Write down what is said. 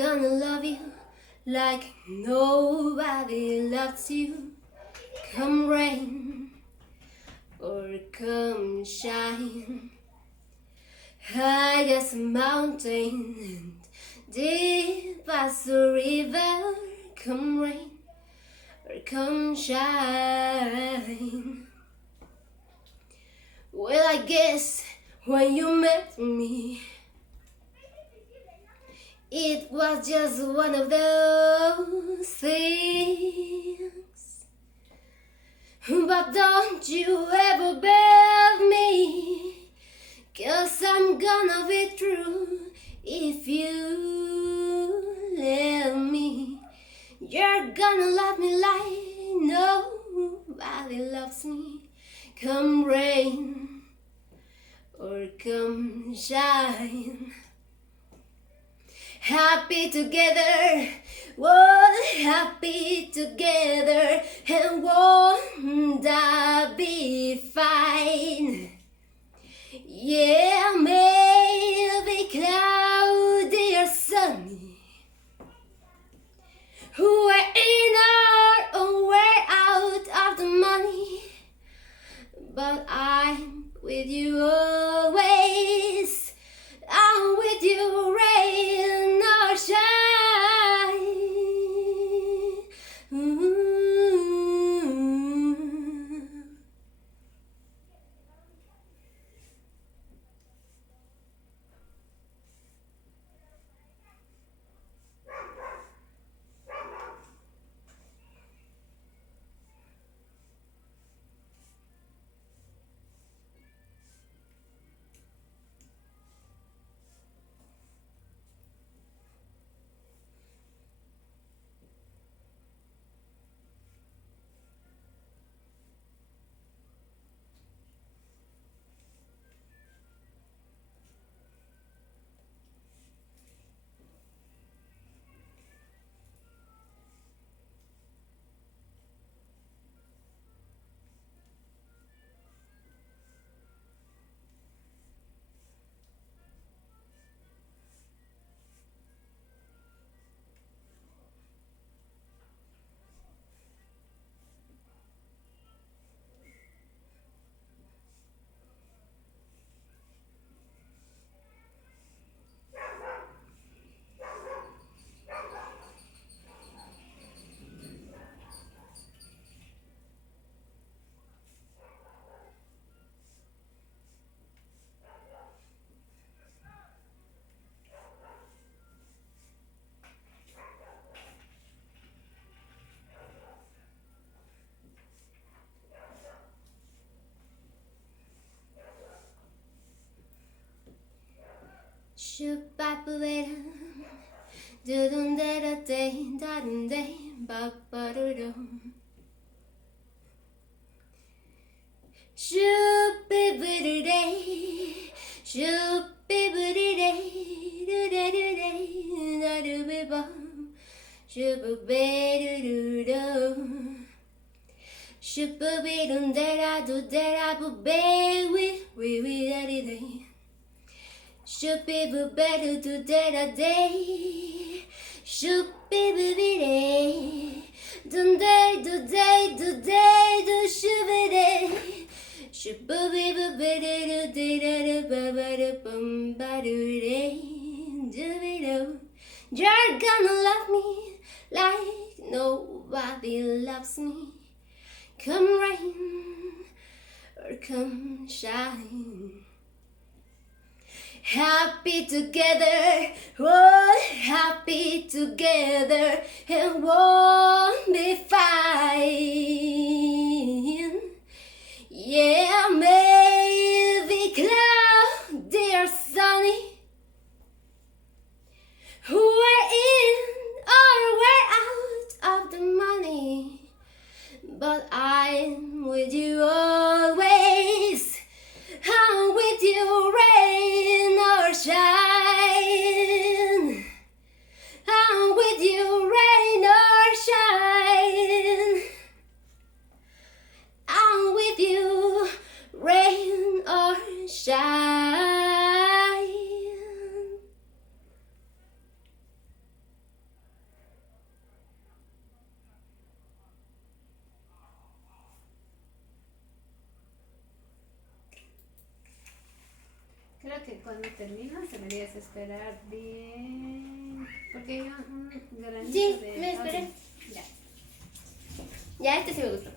gonna love you like nobody loves you. Come rain or come shine, high as a mountain and deep as a river. Come rain or come shine. Well, I guess when you met me, it was just one of those things. But don't you ever beg me, 'cause I'm gonna be true if you let me. You're gonna love me like nobody loves me. Come rain or come shine, happy together, we're happy together, and won't that be fine? Yeah, maybe cloudy or sunny, we're in or we're out of the money, but I'm with you always. I'm with you, rain or shine. Ooh. Shoo-ba-ba-ba-da, do-dum-da-da-day, da-dum-day, ba-ba-da-dum. Shoo-ba-ba-da-day, shoo-ba-ba-da-day, do-da-da-day, da-da-ba-bum, shoo-ba-ba-da-da-dum. Shoo-ba-ba-dum-da-da-do-da-da-ba-ba-wee-wee-wee-da-da-day. Should be better to day, should be day, do day, do day, do day, do should be day, should be better to day, bum day, do be do. You're gonna love me like nobody loves me. Come rain or come shine, happy together, oh, happy together, and won't be fine. Yeah, maybe cloudy or sunny, we're in or we're out of the money, but I'm with you always. I'm with you, rain or shine. I'm with you, rain or shine. I'm with you, rain or shine. Creo que cuando terminas deberías esperar bien. Porque hay un granito Sí, de. me esperé. Ok, ya. Ya, este sí me gustó.